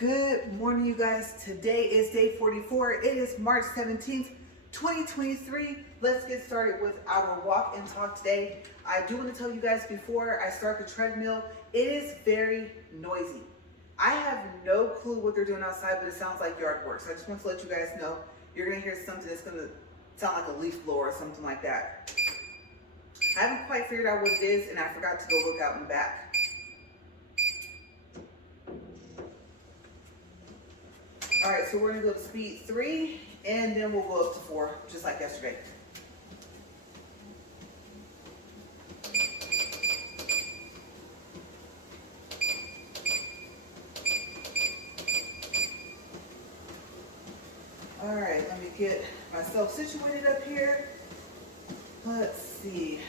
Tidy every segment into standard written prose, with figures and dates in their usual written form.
Good morning, you guys. Today is day 44. It is March 17th, 2023. Let's get started with our walk and talk today. I do want to tell you guys before I start the treadmill, it is very noisy. I have no clue what they're doing outside, but it sounds like yard work. So I just want to let you guys know you're going to hear something that's going to sound like a leaf blower or something like that. I haven't quite figured out what it is, and I forgot to go look out in the back. All right, so we're gonna go to speed 3, and then we'll go up to 4, just like yesterday. All right, let me get myself situated up here. Let's see.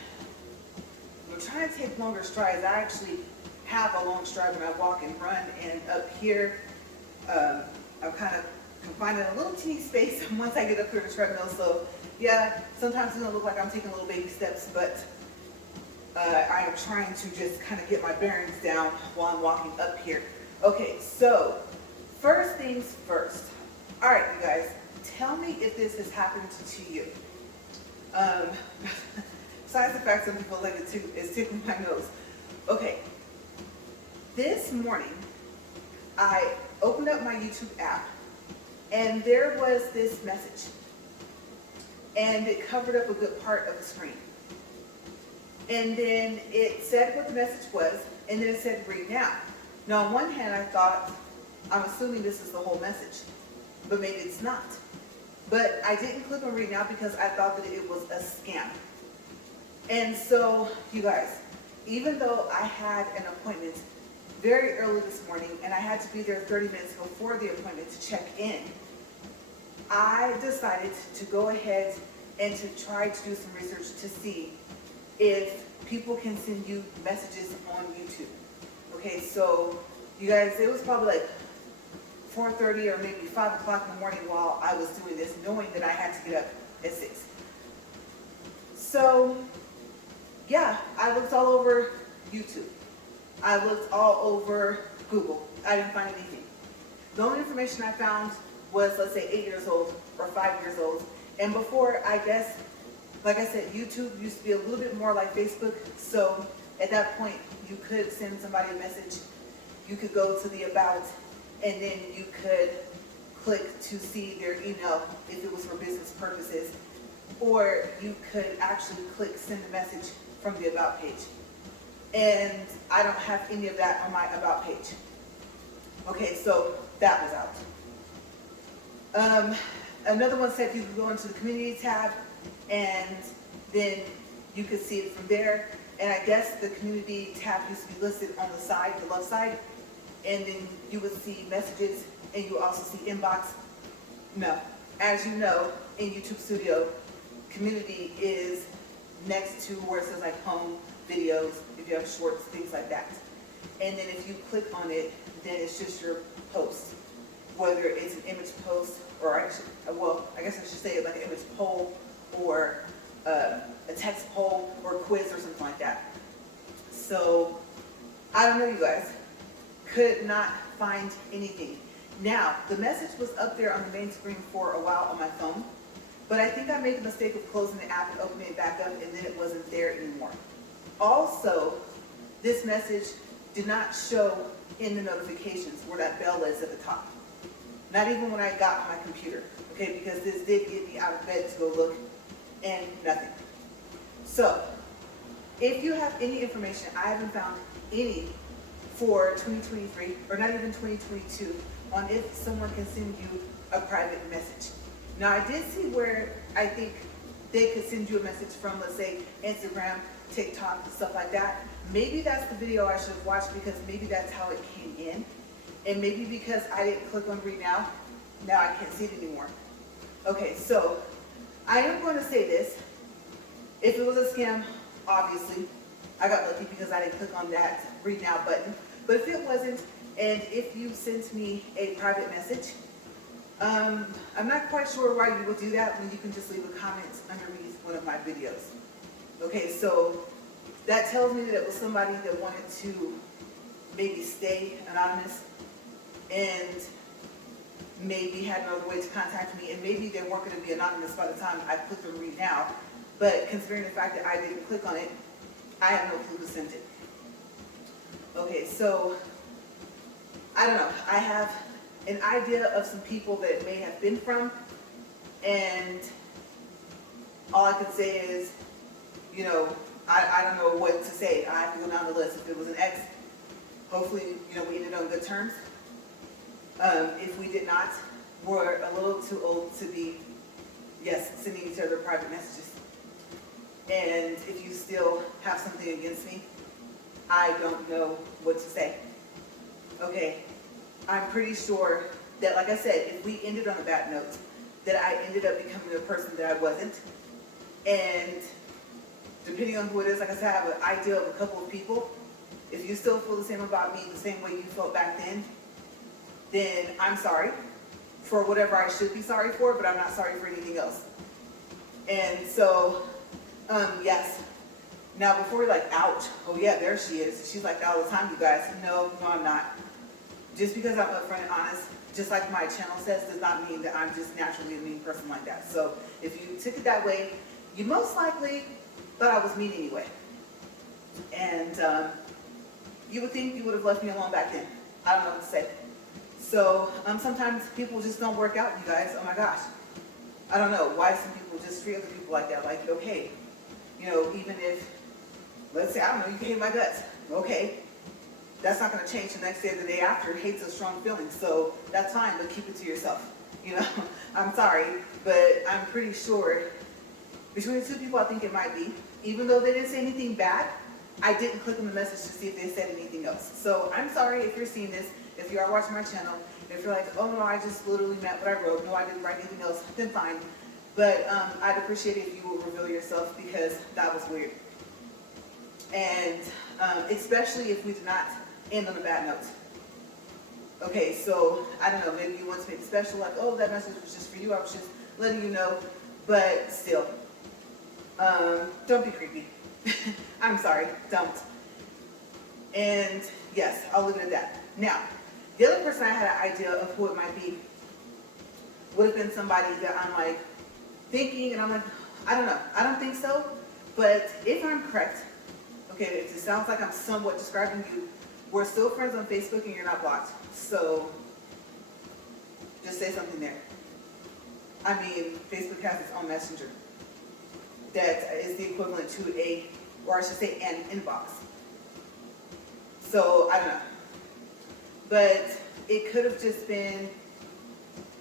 I'm trying to take longer strides. I actually have a long stride when I walk and run, and up here, I'm kind of confined in a little teeny space once I get up here to the treadmill. So yeah, sometimes it's gonna look like I'm taking little baby steps, but I am trying to just kind of get my bearings down while I'm walking up here. Okay, so first things first. All right, you guys, tell me if this has happened to you. Besides the fact some people like it's tickling my nose. Okay, this morning I opened up my YouTube app, and there was this message, and it covered up a good part of the screen. And then it said what the message was, and then it said read now. Now on one hand I thought, I'm assuming this is the whole message, but maybe it's not. But I didn't click on read now because I thought that it was a scam. And so you guys, even though I had an appointment very early this morning, and I had to be there 30 minutes before the appointment to check in, I decided to go ahead and to try to do some research to see if people can send you messages on YouTube. Okay, so you guys, it was probably like 4:30 or maybe 5 o'clock in the morning while I was doing this, knowing that I had to get up at 6. So yeah, I looked all over YouTube. I looked all over Google. I didn't find anything. The only information I found was, let's say, 8 years old or 5 years old. And before, I guess, like I said, YouTube used to be a little bit more like Facebook. So at that point, you could send somebody a message. You could go to the about, and then you could click to see their email if it was for business purposes. Or you could actually click send a message from the about page. And I don't have any of that on my about page. Okay, so that was out. Another one said you could go into the community tab, and then you could see it from there. And I guess the community tab used to be listed on the side, the left side, and then you would see messages, and you also see inbox. No, as you know, in YouTube Studio, community is next to where it says like home, videos, if you have shorts, things like that. And then if you click on it, then it's just your post. Whether it's an image post, or actually, well, I guess I should say like an image poll, or a text poll, or a quiz, or something like that. So, I don't know, you guys. Could not find anything. Now, the message was up there on the main screen for a while on my phone, but I think I made the mistake of closing the app and opening it back up, and then it wasn't there anymore. Also, this message did not show in the notifications where that bell is at the top. Not even when I got on my computer, okay, because this did get me out of bed to go look, and nothing. So, if you have any information, I haven't found any for 2023, or not even 2022, on if someone can send you a private message. Now, I did see where I think they could send you a message from, let's say, Instagram, TikTok, stuff like that. Maybe that's the video I should have watched, because maybe that's how it came in. And maybe because I didn't click on read now I can't see it anymore. Okay, so I am going to say this. If it was a scam, obviously, I got lucky because I didn't click on that read now button. But if it wasn't, and if you sent me a private message, I'm not quite sure why you would do that when you can just leave a comment underneath one of my videos. Okay, so that tells me that it was somebody that wanted to maybe stay anonymous and maybe had another way to contact me, and maybe they weren't going to be anonymous by the time I clicked on read now. But considering the fact that I didn't click on it, I have no clue who sent it. Okay, so I don't know. I have an idea of some people that it may have been from, and all I could say is, you know, I don't know what to say. I have to go down the list. If it was an ex, hopefully, you know, we ended on good terms. If we did not, we're a little too old to be, yes, sending each other private messages. And if you still have something against me, I don't know what to say. Okay, I'm pretty sure that, like I said, if we ended on a bad note, that I ended up becoming a person that I wasn't. And depending on who it is, like I said, I have an idea of a couple of people. If you still feel the same about me, the same way you felt back then I'm sorry for whatever I should be sorry for, but I'm not sorry for anything else. And so, yes. Now, before we're like, ouch, oh yeah, there she is. She's like that all the time, you guys. No, I'm not. Just because I'm upfront and honest, just like my channel says, does not mean that I'm just naturally a mean person like that. So if you took it that way, you most likely thought I was mean anyway. And you would think you would have left me alone back then. I don't know what to say. So sometimes people just don't work out, you guys. Oh my gosh. I don't know why some people just treat other people like that. Like, okay, you know, even if, let's say, I don't know, you can hate my guts. Okay. That's not going to change the next day or the day after. Hate's a strong feeling. So that's fine, but keep it to yourself. You know, I'm sorry, but I'm pretty sure between the two people, I think it might be. Even though they didn't say anything bad, I didn't click on the message to see if they said anything else. So I'm sorry if you're seeing this, if you are watching my channel, if you're like, oh no, I just literally meant what I wrote, no, I didn't write anything else, then fine. But I'd appreciate it if you would reveal yourself, because that was weird. And especially if we did not end on a bad note. Okay, so I don't know, maybe you want to make it special, like, oh, that message was just for you, I was just letting you know, but still, don't be creepy. I'm sorry, don't. And yes, I'll leave it at that. Now, the other person I had an idea of who it might be would have been somebody that I'm like thinking, and I'm like, I don't know, I don't think so, but if I'm correct, okay, it sounds like I'm somewhat describing you, we're still friends on Facebook and you're not blocked, so just say something there. I mean, Facebook has its own messenger that is the equivalent to a, or I should say an inbox. So, I don't know. But it could have just been,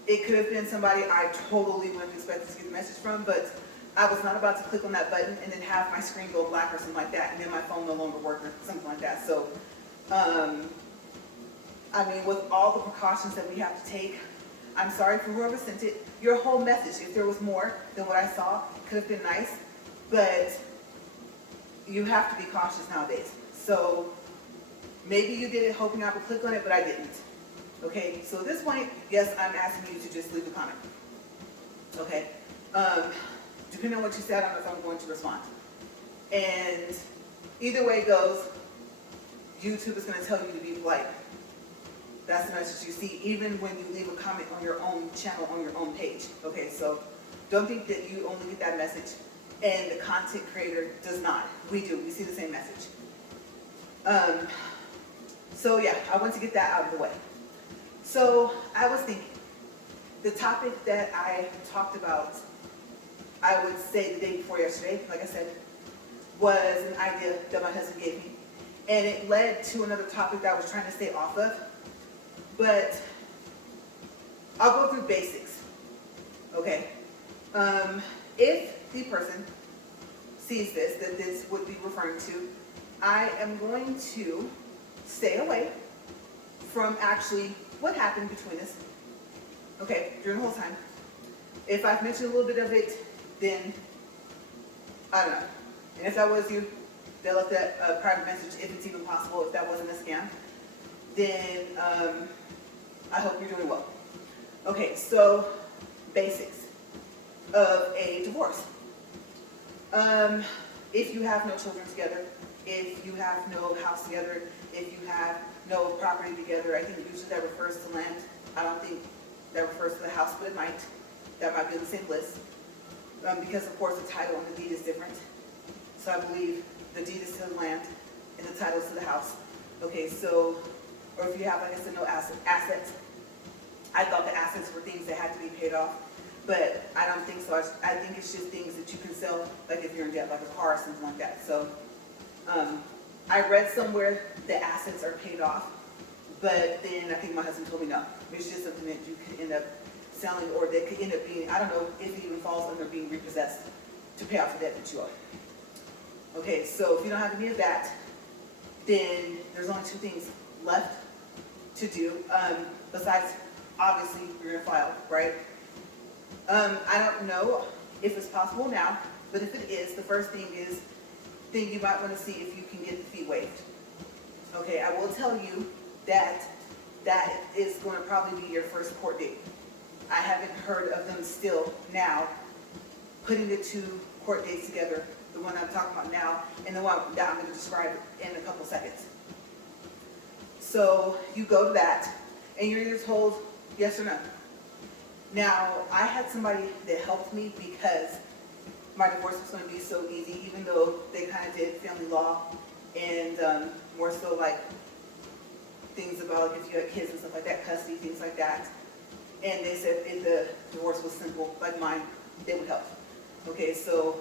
it could have been somebody I totally wouldn't expect to get the message from, but I was not about to click on that button and then have my screen go black or something like that, and then my phone no longer work or something like that. So, I mean, with all the precautions that we have to take, I'm sorry for whoever sent it. Your whole message, if there was more than what I saw, could have been nice, but you have to be cautious nowadays. So maybe you did it hoping I would click on it, but I didn't. Okay, so at this point, yes, I'm asking you to just leave a comment. Okay, depending on what you said, I don't know if I'm going to respond. And either way it goes, YouTube is going to tell you to be polite. That's the message you see, even when you leave a comment on your own channel, on your own page. Okay, so don't think that you only get that message and the content creator does not. We do. We see the same message. So yeah, I want to get that out of the way. So I was thinking, the topic that I talked about, I would say the day before yesterday, like I said, was an idea that my husband gave me. And it led to another topic that I was trying to stay off of. But I'll go through basics, okay? If the person sees this, that this would be referring to, I am going to stay away from actually what happened between us, okay, during the whole time. If I've mentioned a little bit of it, then I don't know. And if that was you, that left that private message, if it's even possible, if that wasn't a scam, then I hope you're doing well. Okay, so basics of a divorce. If you have no children together, if you have no house together, if you have no property together. I think usually that refers to land. I don't think that refers to the house, but it might. That might be on the same list. Because of course the title on the deed is different. So I believe the deed is to the land and the title is to the house. Okay, so, or if you have, like I said, no assets. I thought the assets were things that had to be paid off, but I don't think so. I think it's just things that you can sell, like if you're in debt, like a car or something like that. So I read somewhere the assets are paid off, but then I think my husband told me no. It's just something that you could end up selling, or that could end up being, I don't know if it even falls under being repossessed to pay off the debt that you owe. Okay, so if you don't have any of that, then there's only two things left to do, besides obviously you're gonna file, right? I don't know if it's possible now, but if it is, the first thing is, then you might want to see if you can get the fee waived. Okay, I will tell you that that is going to probably be your first court date. I haven't heard of them still now putting the two court dates together, the one I'm talking about now and the one that I'm going to describe in a couple seconds. So you go to that and you're just told yes or no. Now, I had somebody that helped me because my divorce was going to be so easy, even though they kind of did family law and more so like things about like if you had kids and stuff like that, custody, things like that. And they said if the divorce was simple, like mine, they would help. Okay, so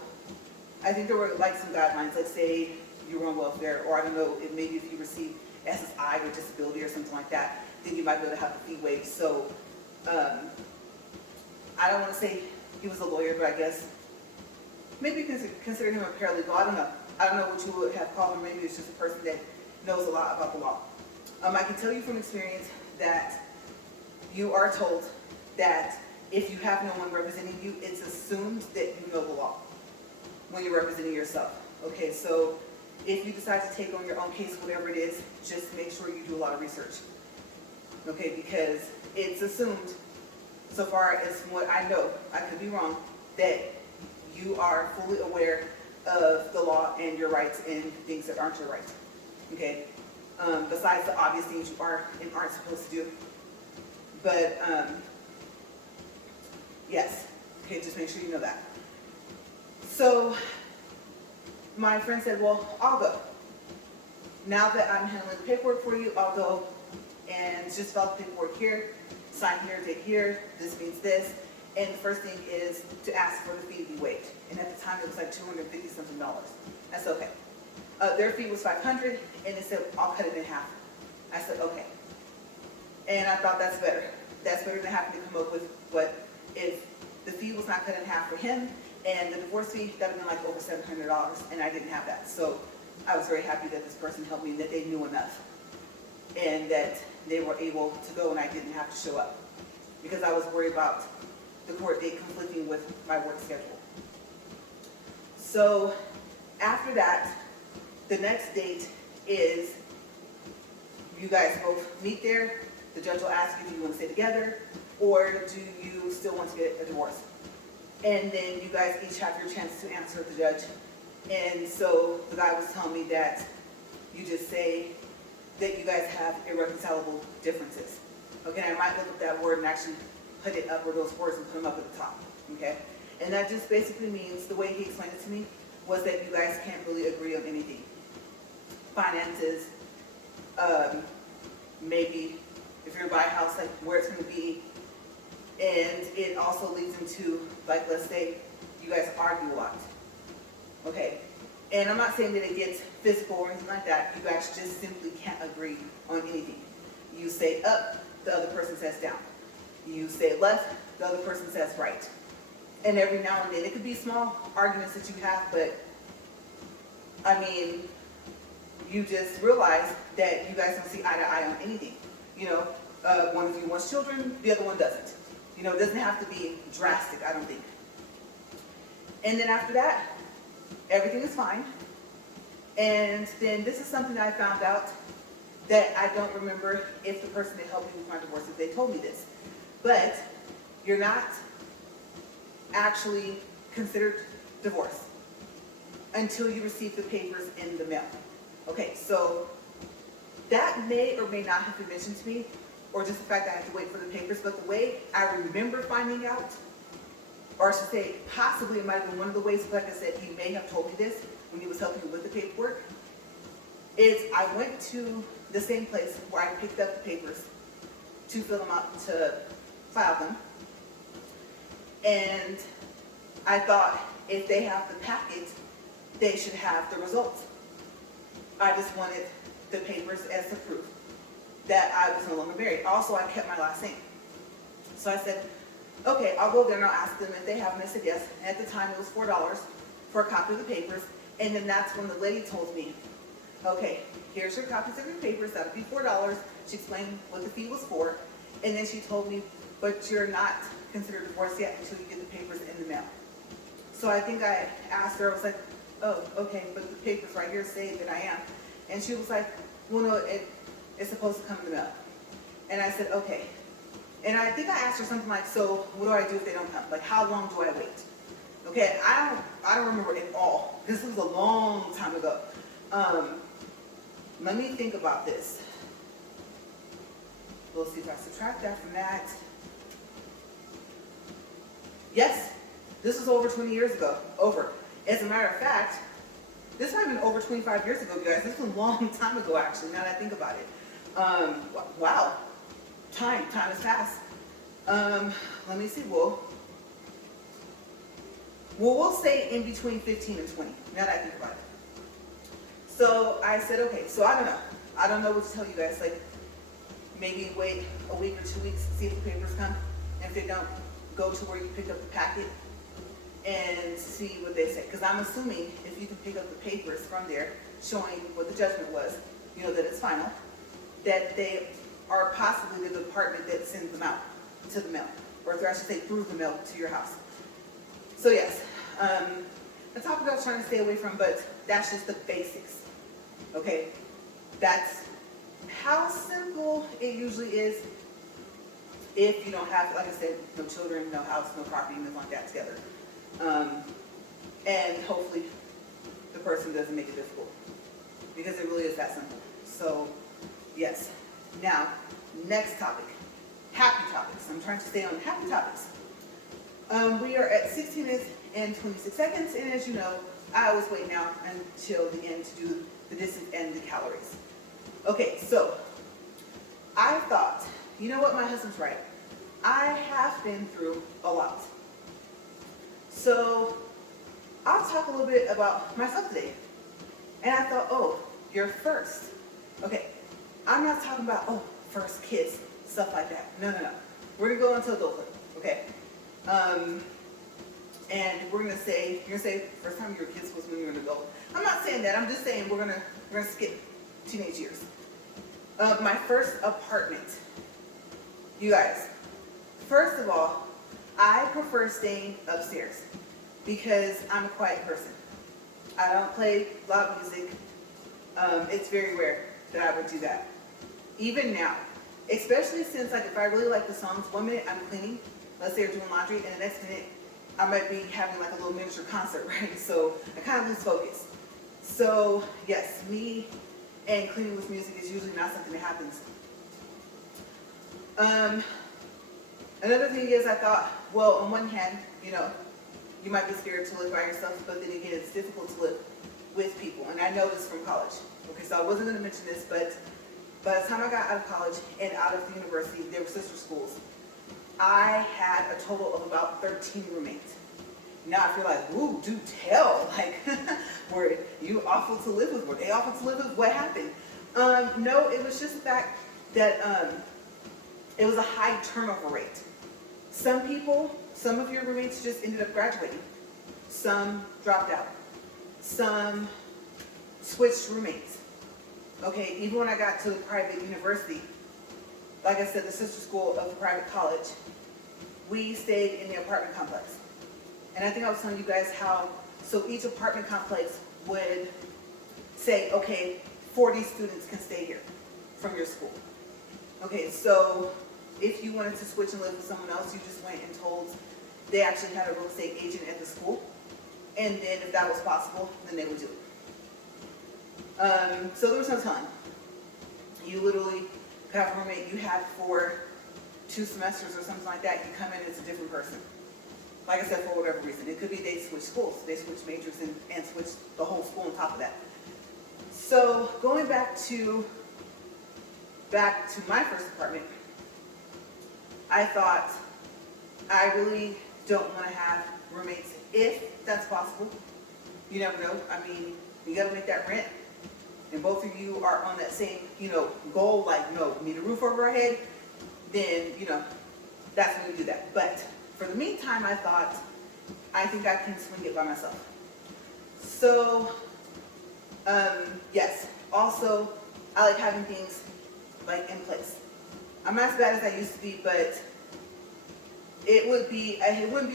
I think there were like some guidelines. Let's say you were on welfare, or I don't know, maybe if you received SSI or disability or something like that, then you might be able to have the fee waived. So I don't want to say he was a lawyer, but I guess maybe consider him a paralegal. I don't know. I don't know what you would have called him. Maybe it's just a person that knows a lot about the law. I can tell you from experience that you are told that if you have no one representing you, it's assumed that you know the law when you're representing yourself. Okay, so if you decide to take on your own case, whatever it is, just make sure you do a lot of research. Okay, because it's assumed, so far as from what I know, I could be wrong, that you are fully aware of the law and your rights and things that aren't your rights. Okay, besides the obvious things you are and aren't supposed to do. But yes, okay, just make sure you know that. So my friend said, well, I'll go. Now that I'm handling the paperwork for you, I'll go and just fill out the paperwork here, sign here, date here, this means this. And the first thing is to ask for the fee to be waived. And at the time it was like $250 something. That's okay. Their fee was $500, and they said, I'll cut it in half. I said, okay. And I thought that's better. That's better than having to come up with what if the fee was not cut in half for him, and the divorce fee, that would have been like over $700, and I didn't have that. So I was very happy that this person helped me, that they knew enough, and that they were able to go and I didn't have to show up, because I was worried about the court date conflicting with my work schedule. So after that, the next date is you guys both meet there. The judge will ask you, do you want to stay together, or do you still want to get a divorce? And then you guys each have your chance to answer the judge. And so the guy was telling me that you just say that you guys have irreconcilable differences. Okay, I might look up that word and actually put it up, or those words, and put them up at the top. Okay, and that just basically means, the way he explained it to me, was that you guys can't really agree on anything. Finances, maybe if you're gonna buy a house, like where it's gonna be. And it also leads into, like, let's say you guys argue a lot. Okay, and I'm not saying that it gets physical or anything like that. You guys just simply can't agree on anything. You say up, the other person says down. You say left, the other person says right. And every now and then, it could be small arguments that you have, but I mean, you just realize that you guys don't see eye to eye on anything. You know, one of you wants children, the other one doesn't. You know, it doesn't have to be drastic, I don't think. And then after that, everything is fine. And then this is something I found out that I don't remember if the person that helped me with my divorce, if they told me this. But you're not actually considered divorced until you receive the papers in the mail. Okay, so that may or may not have been mentioned to me, or just the fact that I have to wait for the papers, but the way I remember finding out, or I should say, possibly it might have been one of the ways, like I said, he may have told me this when he was helping me with the paperwork, is I went to the same place where I picked up the papers to fill them out, to file them, and I thought if they have the packet, they should have the results. I just wanted the papers as the proof that I was no longer married. Also, I kept my last name. So I said, okay, I'll go there and I'll ask them if they have them. I said yes. And at the time, it was $4 for a copy of the papers. And then that's when the lady told me, okay, here's your copies of your papers. That'll be $4. She explained what the fee was for. And then she told me, but you're not considered divorced yet until you get the papers in the mail. So I think I asked her, I was like, oh, okay, but the papers right here say that I am. And she was like, well, no, it's supposed to come in the mail. And I said, okay. And I think I asked her something like, so what do I do if they don't come? Like, how long do I wait? Okay, I don't remember it all. This was a long time ago. Let me think about this. We'll see if I subtract that from that. Yes, this was over 20 years ago. Over. As a matter of fact, this might have been over 25 years ago, you guys. This was a long time ago, actually, now that I think about it. Wow. Time has passed. Let me see. We'll say in between 15 and 20, now that I think about it. So I said, okay, so I don't know. I don't know what to tell you guys. Like, maybe wait a week or 2 weeks to see if the papers come. And if they don't, go to where you picked up the packet and see what they say. Because I'm assuming if you can pick up the papers from there showing what the judgment was, you know, that it's final, that they are possibly the department that sends them out to the mail. Or I should say through the mail to your house. So yes, a topic I was trying to stay away from, but that's just the basics. Okay, that's how simple it usually is if you don't have, like I said, no children, no house, no property, nothing like that together. And hopefully the person doesn't make it difficult, because it really is that simple. So yes. Now, next topic, happy topics. I'm trying to stay on happy topics. We are at 16 minutes and 26 seconds, and as you know, I always wait now until the end to do the distance and the calories. Okay, so I thought, you know what, my husband's right. I have been through a lot. So I'll talk a little bit about myself today. And I thought, oh, you're first. Okay, I'm not talking about, oh, first kiss, stuff like that. No. We're going to go into adulthood, okay? And we're going to say, you're going to say first time you were kissed was when you were an adult. I'm not saying that. I'm just saying we're going to skip teenage years. My first apartment. You guys, first of all, I prefer staying upstairs because I'm a quiet person. I don't play loud music. It's very rare that I would do that. Even now, especially since, like, if I really like the songs, 1 minute I'm cleaning, let's say I'm doing laundry, and the next minute I might be having like a little miniature concert, right? So I kind of lose focus. So yes, me and cleaning with music is usually not something that happens. Another thing is I thought, well, on one hand, you know, you might be scared to live by yourself, but then again, it's difficult to live with people. And I know this from college. Okay, so I wasn't going to mention this, but by the time I got out of college and out of the university, there were sister schools. I had a total of about 13 roommates. Now if you're like, ooh, do tell, like, were you awful to live with? Were they awful to live with? What happened? No, it was just the fact that it was a high turnover rate. Some people, some of your roommates just ended up graduating. Some dropped out. Some switched roommates. Okay, even when I got to the private university, like I said, the sister school of the private college, we stayed in the apartment complex. And I think I was telling you guys how, so each apartment complex would say, okay, 40 students can stay here from your school. Okay, so if you wanted to switch and live with someone else, you just went and told, they actually had a real estate agent at the school. And then if that was possible, then they would do it. So there was no telling. You literally have a roommate you had for 2 semesters or something like that. You come in as a different person. Like I said, for whatever reason. It could be they switch schools. They switch majors and switch the whole school on top of that. So going back to my first apartment, I thought I really don't want to have roommates if that's possible. You never know. I mean, you got to make that rent. And both of you are on that same, goal, like, no, we need a roof over our head, then, that's when we do that. But for the meantime, I thought, I think I can swing it by myself. So, yes. Also, I like having things, like, in place. I'm not as bad as I used to be, but it wouldn't be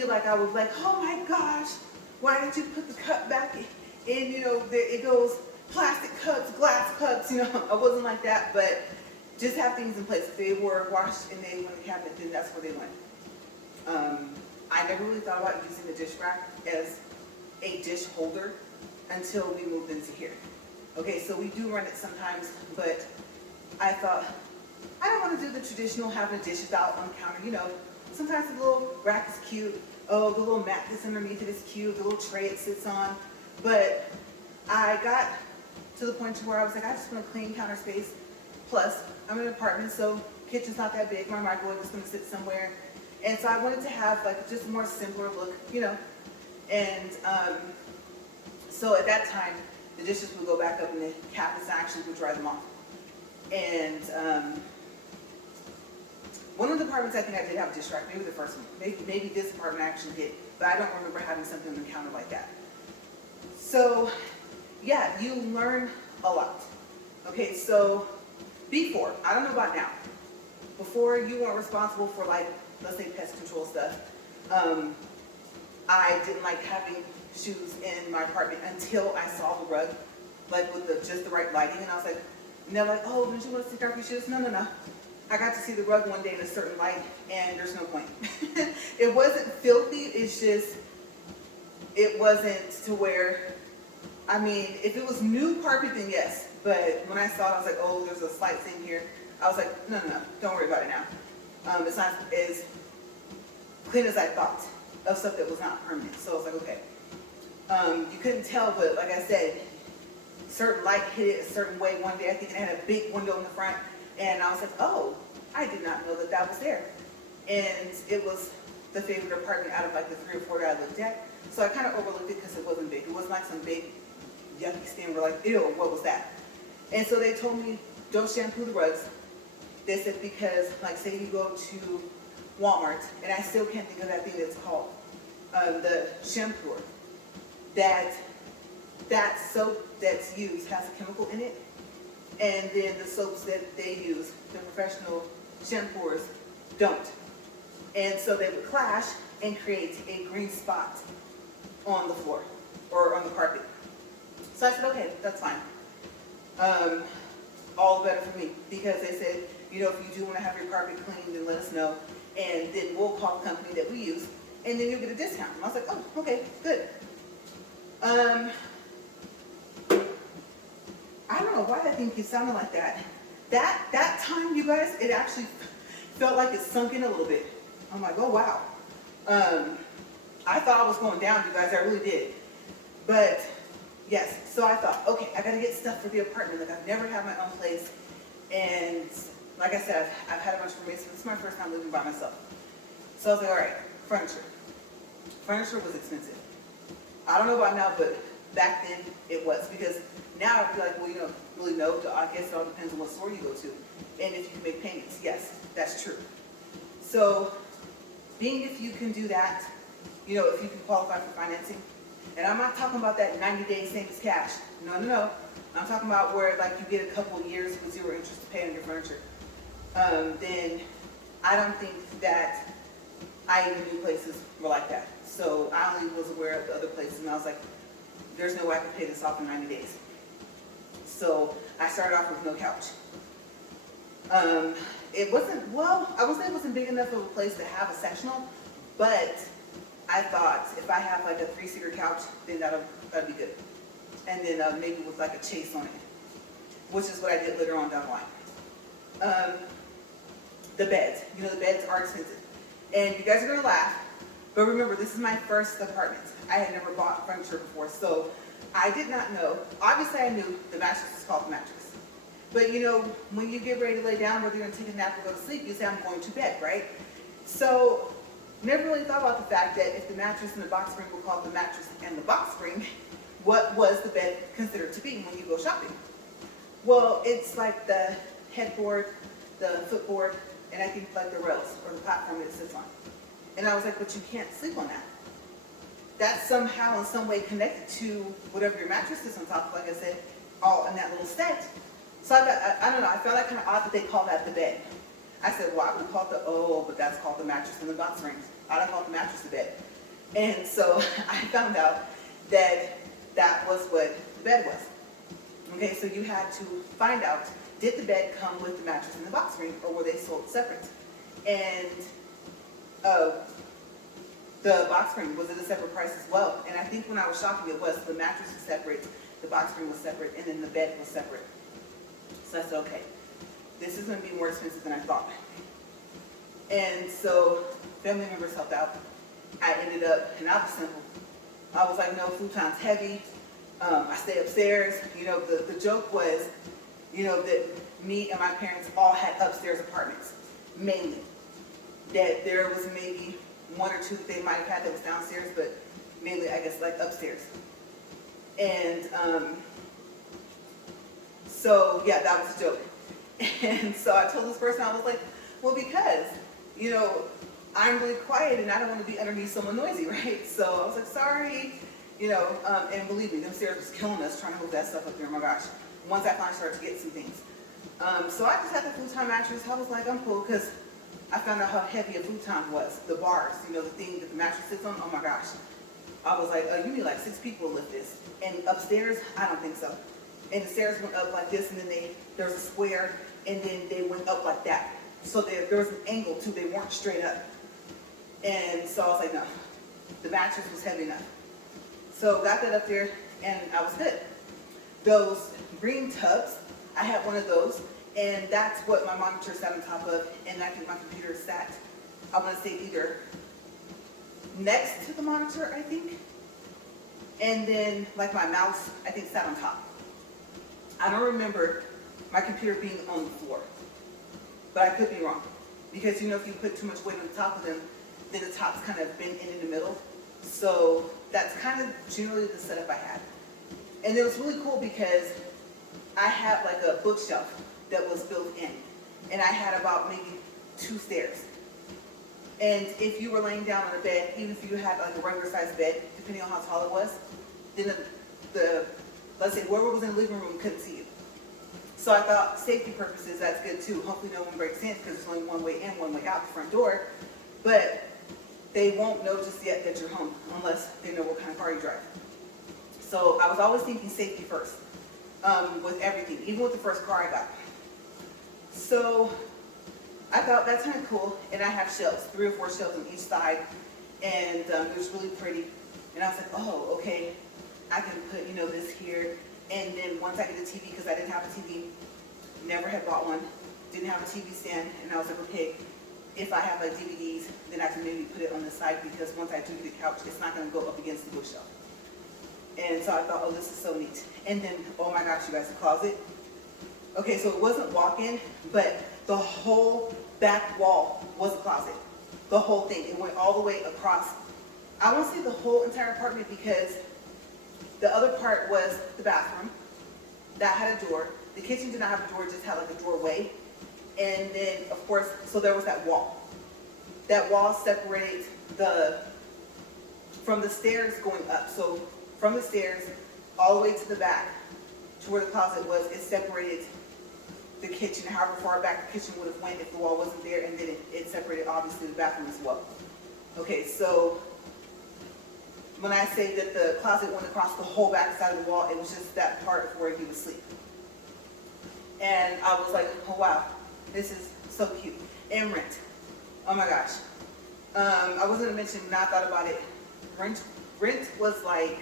like I was like, oh my gosh, why didn't you put the cup back in, it goes plastic cups, glass cups, I wasn't like that, but just have things in place. If they were washed and they went in the cabinet, then that's where they went. I never really thought about using the dish rack as a dish holder until we moved into here. Okay, so we do run it sometimes, but I thought, I don't want to do the traditional having the dishes out on the counter, Sometimes the little rack is cute. Oh, the little mat that's underneath it is cute. The little tray it sits on. But I got to the point where I was like, I just want a clean counter space. Plus, I'm in an apartment, so kitchen's not that big. My microwave is going to sit somewhere. And so I wanted to have like just a more simpler look, And so at that time, the dishes would go back up and the cabinets actually would dry them off. And one of the apartments I think I did have a dish rack, maybe the first one. Maybe this apartment I actually did, but I don't remember having something on the counter like that. So, yeah, you learn a lot. Okay, so before, I don't know about now, before you weren't responsible for like, let's say pest control stuff, I didn't like having shoes in my apartment until I saw the rug, like with just the right lighting, and I was like, and they're like, oh, don't you want to take off your shoes? No. I got to see the rug one day in a certain light, and there's no point. It wasn't filthy, it's just, it wasn't to where, I mean, if it was new carpet, then yes. But when I saw it, I was like, oh, there's a slight thing here. I was like, no, don't worry about it now. It's not as clean as I thought of stuff that was not permanent. So I was like, okay. You couldn't tell, but like I said, certain light hit it a certain way one day. I think it had a big window in the front. And I was like, oh, I did not know that was there. And it was the favorite apartment out of like the 3 or 4 that I looked at. So I kind of overlooked it because it wasn't big. It wasn't like some big yucky stain where like, ew, what was that? And so they told me, don't shampoo the rugs. They said because, like, say you go to Walmart, and I still can't think of that thing that's called, the shampooer, that soap that's used has a chemical in it, and then the soaps that they use, the professional shampooers, don't. And so they would clash and create a green spot on the floor or on the carpet. So I said, okay, that's fine. All the better for me, because they said, if you do want to have your carpet cleaned, then let us know, and then we'll call the company that we use, and then you'll get a discount. And I was like, oh, okay, good. I don't know why that thing keeps sounding like that. That time, you guys, it actually felt like it sunk in a little bit. I'm like, oh, wow. I thought I was going down, you guys, I really did. But, yes, so I thought, okay, I gotta get stuff for the apartment. Like, I've never had my own place. And, like I said, I've had a bunch of roommates, but this is my first time living by myself. So I was like, all right, furniture. Furniture was expensive. I don't know about now, but back then it was. Because now I feel like, well, you don't really know. I guess it all depends on what store you go to. And if you can make payments. Yes, that's true. So, being if you can do that, if you can qualify for financing, and I'm not talking about that 90 days same as cash. No. I'm talking about where like you get a couple of years with 0 interest to pay on your furniture. Then I don't think that I even knew places were like that. So I only was aware of the other places, and I was like, there's no way I can pay this off in 90 days. So I started off with no couch. It wasn't, well, I would say it wasn't big enough of a place to have a sectional, but I thought if I have like a 3-seater couch, then that'd be good. And then maybe with like a chase on it, which is what I did later on down the line. the beds. You know, the beds are expensive. And you guys are gonna laugh, but remember, this is my first apartment. I had never bought furniture before, so I did not know. Obviously, I knew the mattress is called the mattress. But you know, when you get ready to lay down, whether you're gonna take a nap or go to sleep, you say, I'm going to bed, right? So, never really thought about the fact that if the mattress and the box spring were called the mattress and the box spring, what was the bed considered to be when you go shopping? Well, it's like the headboard, the footboard, and I think like the rails or the platform that it sits on. And I was like, but you can't sleep on that. That's somehow in some way connected to whatever your mattress is on top of, like I said, all in that little set. So I don't know, I found that kind of odd that they call that the bed. I said, well, I would call it but that's called the mattress and the box springs. I don't call it the mattress the bed. And so I found out that that was what the bed was. Okay, so you had to find out, did the bed come with the mattress and the box spring, or were they sold separate? And the box spring, was it a separate price as well? And I think when I was shopping, it was the mattress was separate, the box spring was separate, and then the bed was separate. So I said, okay, this is going to be more expensive than I thought. And so family members helped out. I ended up, and I was simple. I was like, no, futon's heavy. I stay upstairs. You know, the joke was, you know, that me and my parents all had upstairs apartments, mainly. That there was maybe one or two that they might have had that was downstairs, but mainly, I guess, like upstairs. And so, yeah, that was a joke. And so I told this person, I was like, well, because, you know, I'm really quiet and I don't want to be underneath someone noisy, right? So I was like, sorry, you know, and believe me, them stairs was killing us trying to move that stuff up there, oh my gosh. Once I finally started to get some things. So I just had the futon mattress. I was like, I'm cool, because I found out how heavy a futon was. The bars, you know, the thing that the mattress sits on, oh my gosh. I was like, you need like 6 people to lift this. And upstairs, I don't think so. And the stairs went up like this, and then there was a square, and then they went up like that. So there was an angle too, they weren't straight up. And so I was like, no, the mattress was heavy enough. So got that up there, and I was good. Those green tubs, I had one of those, and that's what my monitor sat on top of, and I think my computer sat, I want to say either next to the monitor, I think, and then like my mouse, I think, sat on top. I don't remember my computer being on the floor, but I could be wrong, because you know, if you put too much weight on the top of them, then the top's kind of bent in the middle. So that's kind of generally the setup I had. And it was really cool because I had like a bookshelf that was built in, and I had about maybe 2 stairs. And if you were laying down on a bed, even if you had like a regular sized bed, depending on how tall it was, then let's say whoever was in the living room couldn't see you. So I thought, safety purposes, that's good too. Hopefully no one breaks in, because there's only one way in, one way out the front door. But they won't know just yet that you're home unless they know what kind of car you drive. So I was always thinking safety first with everything, even with the first car I got. So I thought that's kind of cool, and I have shelves, 3 or 4 shelves on each side, and it was really pretty. And I was like, oh, okay, I can put, you know, this here. And then once I get a TV, because I didn't have a TV, never had bought one, didn't have a TV stand, and I was like, okay, if I have like DVDs, then I can maybe put it on the side, because once I do get a couch, it's not going to go up against the bookshelf. And so I thought, oh, this is so neat. And then, oh my gosh, you guys, the closet. Okay, so it wasn't walk-in, but the whole back wall was a closet. The whole thing. It went all the way across. I won't say the whole entire apartment, because the other part was the bathroom. That had a door. The kitchen did not have a door, it just had like a doorway. And then, of course, so there was that wall. That wall separates from the stairs going up. So from the stairs all the way to the back, to where the closet was, it separated the kitchen, however far back the kitchen would have went if the wall wasn't there, and then it separated, obviously, the bathroom as well. Okay, so when I say that the closet went across the whole back side of the wall, it was just that part of where he would sleep. And I was like, oh wow, this is so cute. And rent. Oh my gosh. I was going to mention, when I thought about it, rent was like,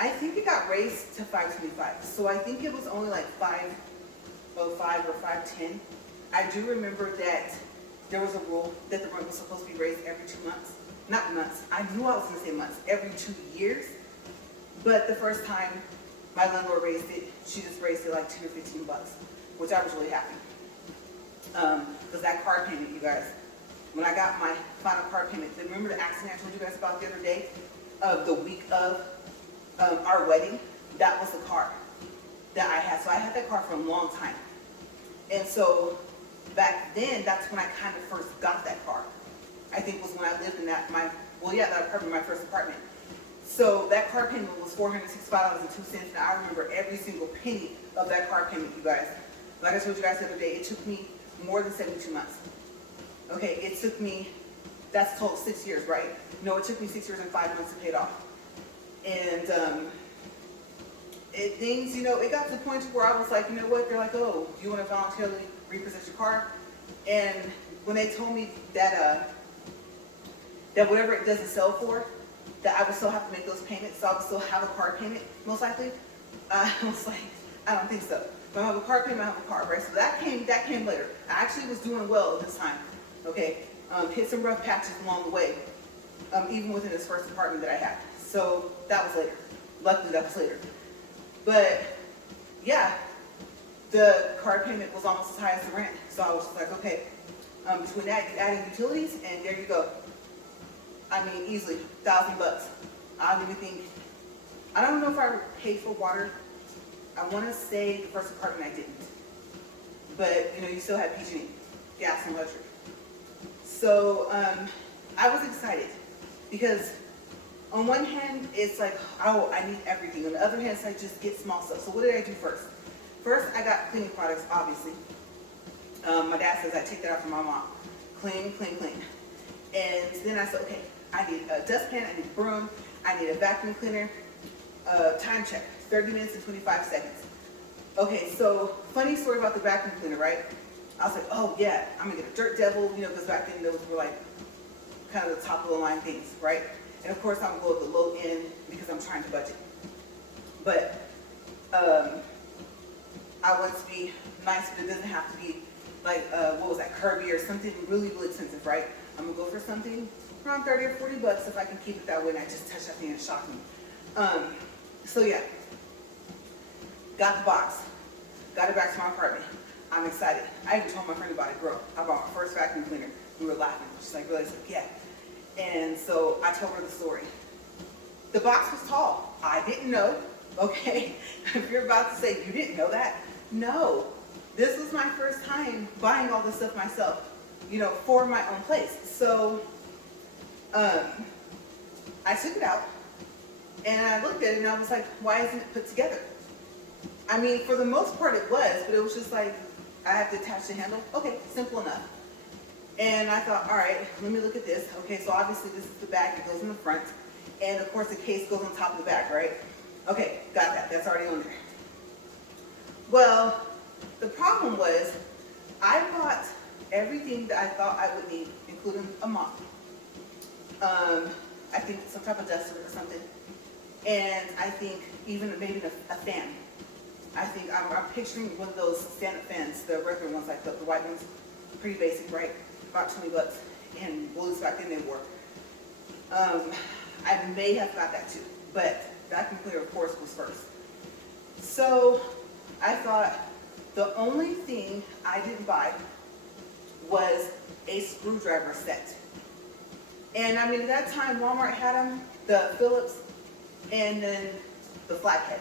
I think it got raised to $5.25. So I think it was only like $5.05 or $5.10. I do remember that there was a rule that the rent was supposed to be raised every 2 months. Not months. I knew I was going to say months. Every 2 years. But the first time my landlord raised it, she just raised it like 10 or 15 bucks, which I was really happy. Because that car payment, you guys, when I got my final car payment, remember the accident I told you guys about the other day, of the week of our wedding? That was the car that I had. So I had that car for a long time. And so back then, that's when I kind of first got that car. I think was when I lived in that apartment, my first apartment. So that car payment was $465.02. And I remember every single penny of that car payment, you guys. Like I told you guys the other day, it took me more than 72 months. Okay, it took me, that's total 6 years, right? No, it took me 6 years and 5 months to pay it off. And things, you know, it got to the point where I was like, you know what? They're like, oh, do you want to voluntarily repossess your car? And when they told me that that whatever it doesn't sell for, that I would still have to make those payments, so I would still have a car payment, most likely. I was like, I don't think so. If I have a car payment, I have a car, right? So that came later. I actually was doing well this time, okay? Hit some rough patches along the way, even within this first apartment that I had. So that was later. Luckily, that was later. But yeah, the car payment was almost as high as the rent. So I was just like, okay, between that, you adding utilities, and there you go. I mean, easily, $1,000. I don't even think, I don't know if I paid for water. I want to say the first apartment I didn't. But, you know, you still had PG&E, gas and electric. So I was excited because on one hand, it's like, oh, I need everything. On the other hand, it's like, just get small stuff. So what did I do first? First, I got cleaning products, obviously. My dad says I take that out from my mom. Clean, clean, clean. And then I said, okay, I need a dustpan, I need a broom, I need a vacuum cleaner. Time check, 30 minutes and 25 seconds. Okay, so funny story about the vacuum cleaner, right? I was like, oh yeah, I'm gonna get a Dirt Devil, you know, because back then those were like kind of the top of the line things, right? And of course I'm gonna go at the low end because I'm trying to budget. But I want it to be nice, but it doesn't have to be like, what was that, Kirby or something really, really expensive, right? I'm gonna go for something around 30 or 40 bucks if I can keep it that way, and I just touched that thing and it shocked me. So yeah, got the box, got it back to my apartment. I'm excited. I even told my friend about it. Girl, I bought my first vacuum cleaner. We were laughing. She's like, really? I said, yeah. And so I told her the story. The box was tall. I didn't know, okay? If you're about to say you didn't know that, no. This was my first time buying all this stuff myself, you know, for my own place. So I took it out and I looked at it and I was like, why isn't it put together? I mean, for the most part it was, but it was just like, I have to attach the handle. Okay, simple enough. And I thought, all right, let me look at this. Okay, so obviously this is the back, it goes in the front. And of course the case goes on top of the back, right? Okay, got that, that's already on there. Well, the problem was, I bought everything that I thought I would need, including a mop. I think some type of duster or something. And I think even maybe a fan. I think I'm picturing one of those stand-up fans, the regular ones, like the white ones, pretty basic, right? About 20 bucks, and well, back then they were. I may have got that too, but vacuum cleaner, of course, was first. So I thought the only thing I didn't buy was a screwdriver set. And I mean, at that time, Walmart had them, the Phillips, and then the flathead.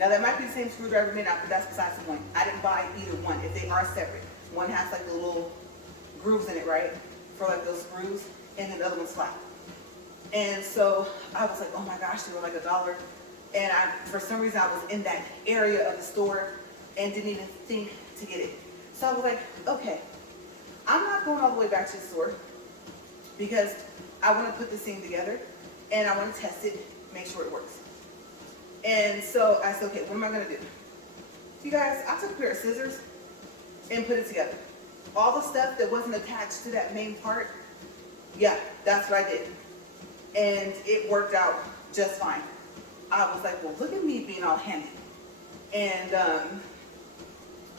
Now that might be the same screwdriver, may not, but that's besides the point. I didn't buy either one, if they are separate. One has like the little grooves in it, right? For like those screws, and then the other one's flat. And so I was like, oh my gosh, they were like $1. And for some reason I was in that area of the store and didn't even think to get it. So I was like, okay, I'm not going all the way back to the store because I want to put this thing together and I want to test it, make sure it works. And so I said, okay, what am I going to do? You guys, I took a pair of scissors and put it together. All the stuff that wasn't attached to that main part, yeah, that's what I did. And it worked out just fine. I was like, well, look at me being all handy. And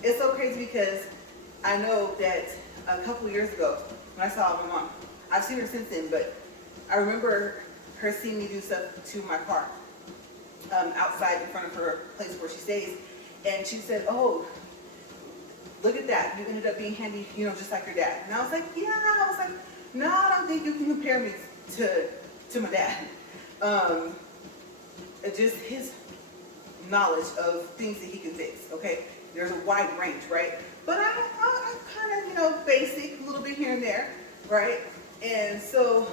it's so crazy because I know that a couple years ago when I saw my mom, I've seen her since then, but I remember her seeing me do stuff to my car outside in front of her place where she stays. And she said, oh, look at that. You ended up being handy, you know, just like your dad. And I was like, yeah. I was like, no, I don't think you can compare me to my dad. Just his knowledge of things that he can fix, okay? There's a wide range, right? But I'm kind of, you know, basic, a little bit here and there, right? And so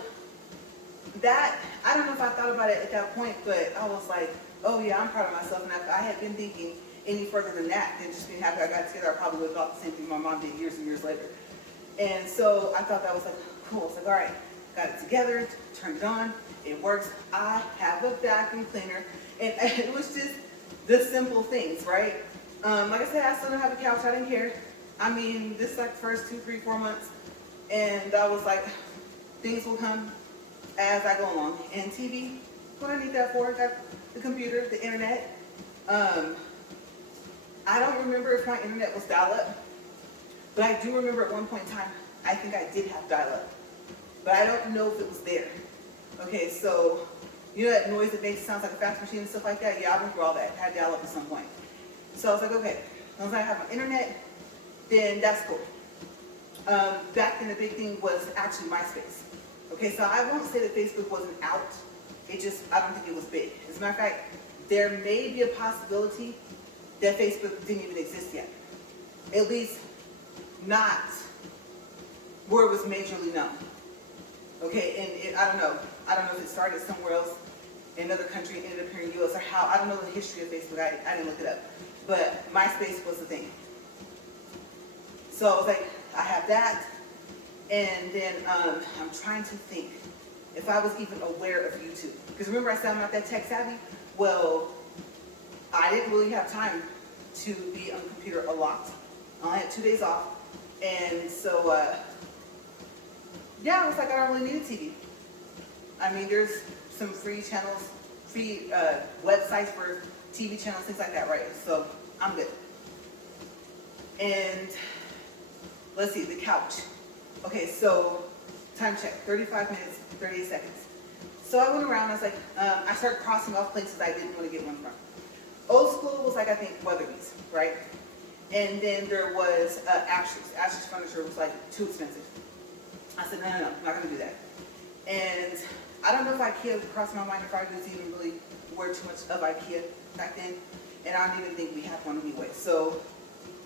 that, I don't know if I thought about it at that point, but I was like, oh yeah, I'm proud of myself. And if I had been thinking any further than that, than just being happy I got together, I probably would have thought the same thing my mom did years and years later. And so I thought that was like, cool. It's like, all right, got it together, turned it on, it works. I have a vacuum cleaner. And it was just the simple things, right? Like I said, I still don't have a couch. I didn't care. I mean, this is like the first 2, 3, 4 months. And I was like, things will come as I go along. And TV, what I need that for? Got the computer, the internet. I don't remember if my internet was dial-up, but I do remember at one point in time, I think I did have dial-up, but I don't know if it was there. Okay, so you know that noise that makes it sound like a fax machine and stuff like that? Yeah, I went through all that. I had dial-up at some point. So I was like, okay, as long as I have my internet, then that's cool. Back then the big thing was actually MySpace. Okay, so I won't say that Facebook wasn't out. It just, I don't think it was big. As a matter of fact, there may be a possibility that Facebook didn't even exist yet. At least not where it was majorly known. Okay, and I don't know. I don't know if it started somewhere else in another country, ended up here in the US, or how. I don't know the history of Facebook. I didn't look it up. But MySpace was the thing. So I was like, I have that. And then I'm trying to think if I was even aware of YouTube. Because remember I said I'm not that tech savvy? Well, I didn't really have time to be on the computer a lot. I only had 2 days off. And so, yeah, I was like, I don't really need a TV. I mean, there's some free channels, free websites for TV channels, things like that, right? So I'm good. And let's see, the couch. Okay, so time check, 35 minutes, 38 seconds. So I went around, I was like, I started crossing off places I didn't want to get one from. Old school was like, I think, Weatherby's, right? And then there was Ashley's. Ashley's furniture was like too expensive. I said, no, I'm not going to do that. And I don't know if IKEA crossed my mind, if I was even really aware too much of IKEA back then. And I don't even think we have one anyway. So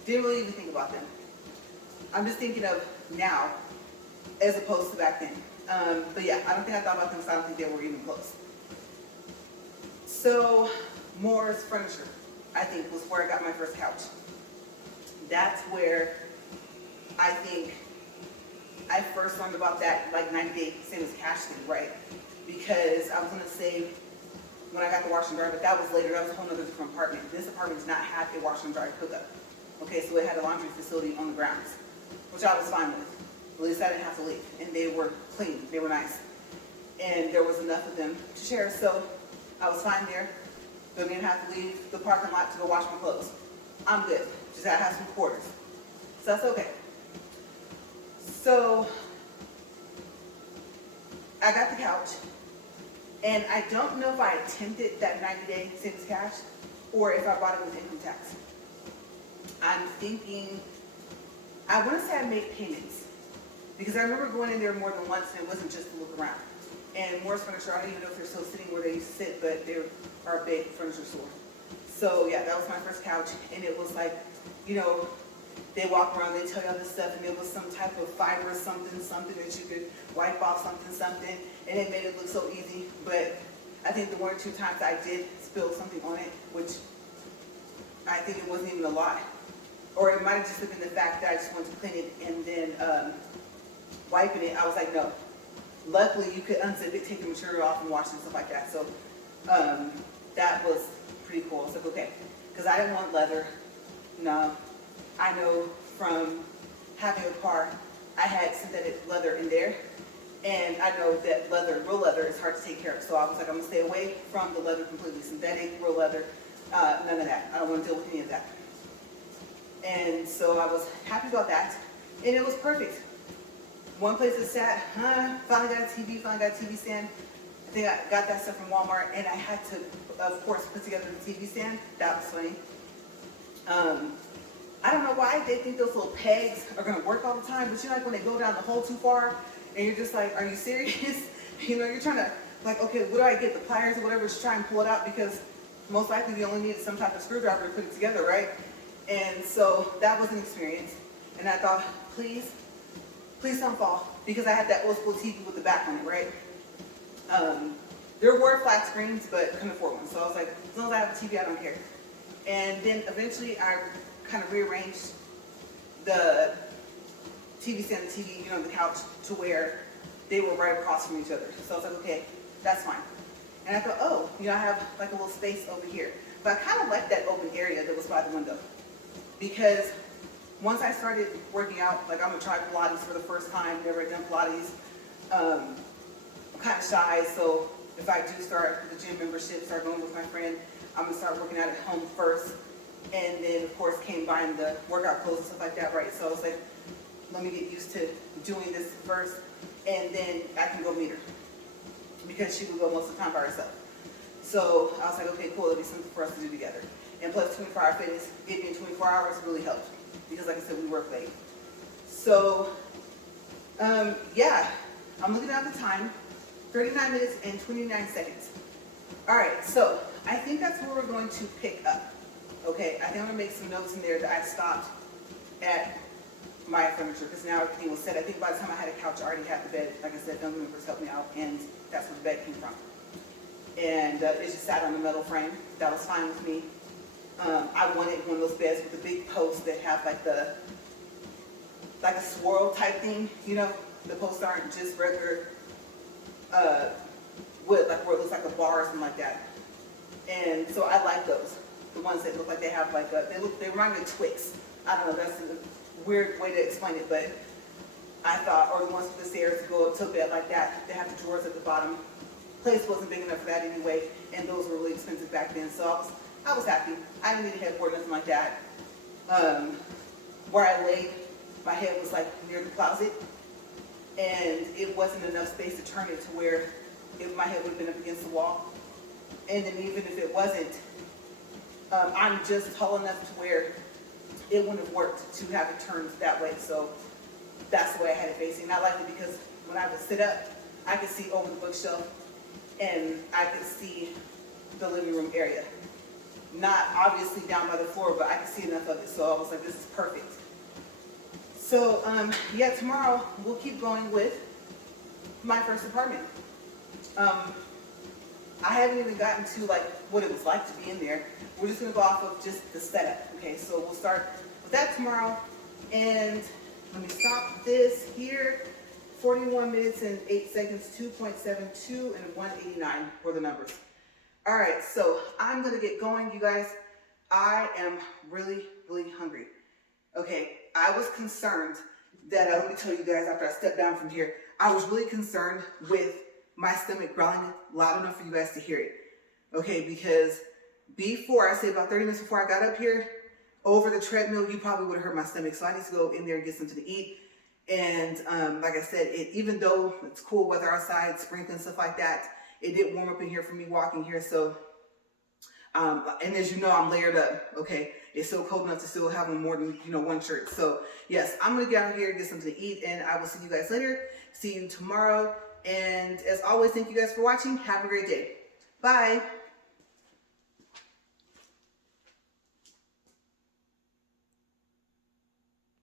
didn't really even think about them. I'm just thinking of now as opposed to back then. But yeah, I don't think I thought about them because I don't think they were even close. So Moore's Furniture, I think, was where I got my first couch. That's where I think I first learned about that, like 90-day same as cash thing, right? Because I was going to say when I got the washer and dryer, but that was later. That was a whole other different apartment. This apartment does not have a washer and dryer hookup. Okay, so it had a laundry facility on the grounds, which I was fine with. At least I didn't have to leave. And they were clean. They were nice. And there was enough of them to share, so I was fine there. Don't even have to leave the parking lot to go wash my clothes. I'm good. Just gotta have some quarters. So that's okay. So I got the couch, and I don't know if I attempted that 90-day same as cash or if I bought it with income tax. I'm thinking, I want to say I made payments because I remember going in there more than once, and it wasn't just to look around. And Moore's Furniture, I don't even know if they're still sitting where they used to sit, but they are a big furniture store. So yeah, that was my first couch, and it was like, you know, they walk around, they tell you all this stuff, and it was some type of fiber, something that you could wipe off something, and it made it look so easy. But I think the 1 or 2 times I did spill something on it, which I think it wasn't even a lot. Or it might have just been the fact that I just wanted to clean it and then wiping it. I was like, no. Luckily, you could unzip it, take the material off, and wash it and stuff like that. So that was pretty cool. I was like, okay, because I didn't want leather. No, I know from having a car, I had synthetic leather in there, And I know that leather, real leather, is hard to take care of. So I was like, I'm gonna stay away from the leather completely. Synthetic, real leather, none of that. I don't want to deal with any of that. And so I was happy about that. And it was perfect. One place that sat, finally got a TV, finally got a TV stand. I think I got that stuff from Walmart, and I had to, of course, put together the TV stand. That was funny. I don't know why they think those little pegs are gonna work all the time, but you know, like when they go down the hole too far, and you're just like, are you serious? You know, you're trying to, like, okay, what do I get, the pliers or whatever, to try and pull it out, because most likely you only need some type of screwdriver to put it together, right? And so that was an experience. And I thought, please don't fall, because I had that old school TV with the back on it, right? There were flat screens, but couldn't afford one. So I was like, as long as I have a TV, I don't care. And then eventually I kind of rearranged the TV stand and TV, you know, the couch, to where they were right across from each other. So I was like, okay, that's fine. And I thought, oh, you know, I have like a little space over here. But I kind of liked that open area that was by the window, because once I started working out, like I'm gonna try Pilates for the first time, never done Pilates. I'm kind of shy, so if I do start the gym membership, start going with my friend, I'm gonna start working out at home first. And then of course came buying the workout clothes and stuff like that, right? So I was like, let me get used to doing this first, and then I can go meet her, because she would go most of the time by herself. So I was like, okay, cool, it'll be something for us to do together. And plus 24-hour fitness, it being 24 hours really helped, because like I said, we work late. So yeah, I'm looking at the time, 39 minutes and 29 seconds. All right, so I think that's where we're going to pick up. Okay, I think I'm gonna make some notes in there that I stopped at my furniture, because now everything was set. I think by the time I had a couch, I already had the bed. Like I said, family members helped me out, and that's where the bed came from. And it just sat on the metal frame. That was fine with me. I wanted one of those beds with the big posts that have like a swirl type thing. You know, the posts aren't just regular wood, like where it looks like a bar or something like that. And so I like those. The ones that look like they have like they remind me of Twix. I don't know, that's a weird way to explain it, but I thought, or the ones with the stairs to go up to a bed like that, they have the drawers at the bottom. Place wasn't big enough for that anyway, and those were really expensive back then, so I was happy. I didn't need a headboard or nothing like that. Where I laid, my head was like near the closet, and it wasn't enough space to turn it to where my head would have been up against the wall. And then even if it wasn't, I'm just tall enough to where it wouldn't have worked to have it turned that way. So that's the way I had it facing. And I liked it because when I would sit up, I could see over the bookshelf, and I could see the living room area. Not obviously down by the floor, but I could see enough of it. So I was like, this is perfect. So yeah, tomorrow we'll keep going with my first apartment. I haven't even gotten to like what it was like to be in there. We're just gonna go off of just the setup. Okay, so we'll start with that tomorrow. And let me stop this here. 41 minutes and 8 seconds, 2.72 and 189 were the numbers. All right, so I'm gonna get going, you guys. I am really, really hungry. Okay, I was concerned that, let me tell you guys, after I stepped down from here, I was really concerned with my stomach growling loud enough for you guys to hear it. Okay, because before, I say about 30 minutes before I got up here, over the treadmill, you probably would have heard my stomach. So I need to go in there and get something to eat. And like I said, even though it's cool weather outside, sprinkling, stuff like that, it did warm up in here for me walking here. So, and as you know, I'm layered up. Okay, it's so cold enough to still have on more than, one shirt. So yes, I'm gonna get out here and get something to eat, and I will see you guys later. See you tomorrow. And as always, thank you guys for watching. Have a great day. Bye.